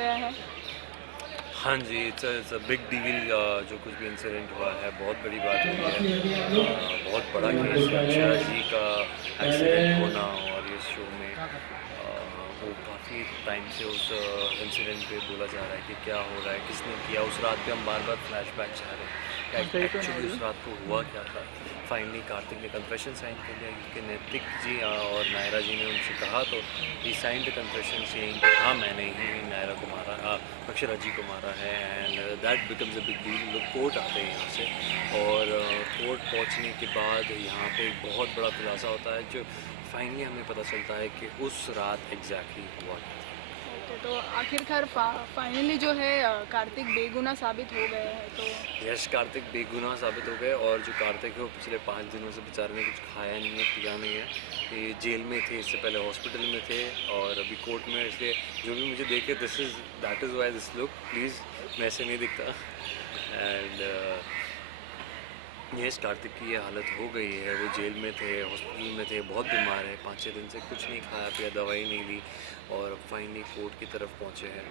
गया है। हाँ जी, इट्स अ बिग डील। जो कुछ भी इंसिडेंट हुआ है बहुत बड़ी बात हुई है। बहुत बड़ा केस है अक्षरा जी का एक्सीडेंट होना। और इस शो में वो काफ़ी टाइम से उस इंसिडेंट पे बोला जा रहा है कि क्या हो रहा है, किसने किया। उस रात पे हम बार बार फ्लैशबैक चाह रहे हैं कि एक्चुअली उस रात को हुआ क्या था। फाइनली कार्तिक ने कन्फेशन साइन कर लिया क्योंकि नैतिक जी और नायरा जी ने उनसे कहा, तो ही साइन द कन्फेशन सेइंग कि हाँ मैंने ही नायरा को मारा, अक्षरा जी को मारा है। And that becomes a big deal. लोग कोर्ट आते हैं यहाँ से और कोर्ट पहुँचने के बाद यहाँ पे एक बहुत बड़ा खुलासा होता है जो फाइनली हमें पता चलता है कि उस रात एग्जैक्टली हुआ क्या था। ओके, तो आखिरकार फाइनली जो है कार्तिक बेगुनाह साबित हो गए हैं। तो यश कार्तिक बेगुनाह साबित हो गए। और जो कार्तिक है वो पिछले 5 दिनों से बेचारे ने कुछ खाया नहीं है, पिया नहीं है। ये जेल में थे, इससे पहले हॉस्पिटल में थे और अभी कोर्ट में। इसलिए जो भी मुझे देखे that is why this look, please मैं ऐसे नहीं दिखता। एंड यस, कार्तिक की ये हालत हो गई है। वो जेल में थे, हॉस्पिटल में थे, बहुत बीमार है, 5-6 दिन से कुछ नहीं खाया पिया, दवाई नहीं ली और फाइनली कोर्ट की तरफ पहुँचे हैं।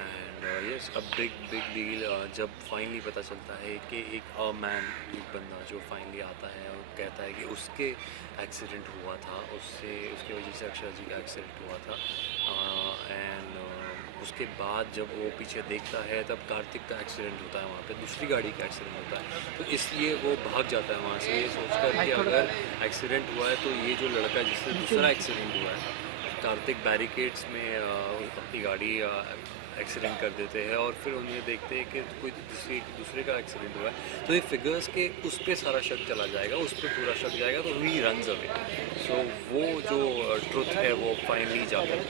And yes, a big big deal जब फाइनली पता चलता है कि एक मैन, एक बंदा जो फाइनली आता है और कहता है कि उसके एक्सीडेंट हुआ था, उससे उसकी वजह से अक्षरा जी का एक्सीडेंट हुआ था। एंड उसके बाद जब वो पीछे देखता है तब कार्तिक का एक्सीडेंट होता है, वहाँ पे दूसरी गाड़ी का एक्सीडेंट होता है। तो इसलिए वो भाग जाता है वहाँ से ये सोचकर कि अगर एक्सीडेंट हुआ है तो ये जो लड़का जिससे दूसरा एक्सीडेंट हुआ है, कार्तिक बैरिकेड्स में अपनी गाड़ी एक्सीडेंट कर देते हैं और फिर उन्हें देखते हैं कि कोई दूसरे का एक्सीडेंट हुआ है। तो ये फिगर्स के उस पर सारा शक चला जाएगा, उस पर पूरा शक जाएगा, तो ही रन्स अवे। सो वो जो ट्रुथ है वो फाइनली जाकर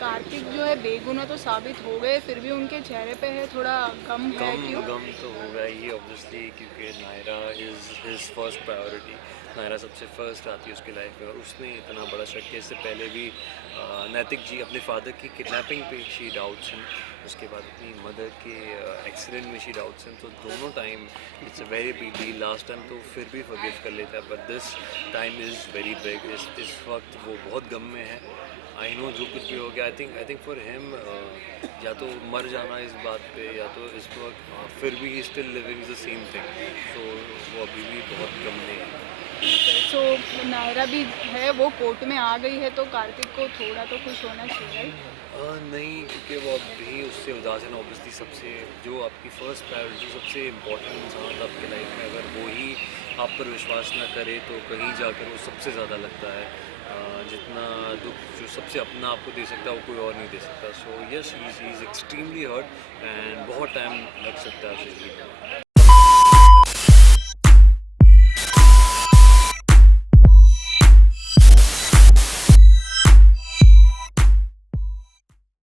कार्तिक जो है बेगुनाह तो साबित हो गए, फिर भी उनके चेहरे पे है थोड़ा गम है। क्यों? गम तो होगा ही ऑब्वियसली, क्योंकि Naira is his first priority. Naira सबसे फर्स्ट आती है उसकी लाइफ में और उसने इतना बड़ा शक किया। इससे पहले भी नैतिक जी अपने फादर की किडनैपिंग पे शी डाउट्स हिम, उसके बाद अपनी मदर के एक्सीडेंट में शी डाउट्स हिम। तो दोनों time it's a very big deal. Last time तो फिर भी फॉरगिव कर लेता है, but this time is very big. इस वक्त वो बहुत गम में है। आई नो जो कुछ भी हो गया, आई थिंक फॉर हिम या तो मर जाना इस बात पे, या तो इस वक्त फिर भी he still living the same thing. So वो अभी भी बहुत गम में है। सो नायरा भी है, वो कोर्ट में आ गई है, तो कार्तिक को थोड़ा तो खुश होना चाहिए। नहीं, क्योंकि वो अभी उससे उदास है ना। ऑब्वियसली सबसे जो आपकी फ़र्स्ट प्रायोरिटी, सबसे इम्पोर्टेंट इंसान था आपकी लाइफ में, अगर वो ही आप पर विश्वास ना करे तो कहीं जाकर वो सबसे ज़्यादा लगता है। जितना दुख जो सबसे अपना आपको दे सकता है वो कोई और नहीं दे सकता। So yes, he is extremely hurt and बहुत टाइम लग सकता है उसे heal होने में।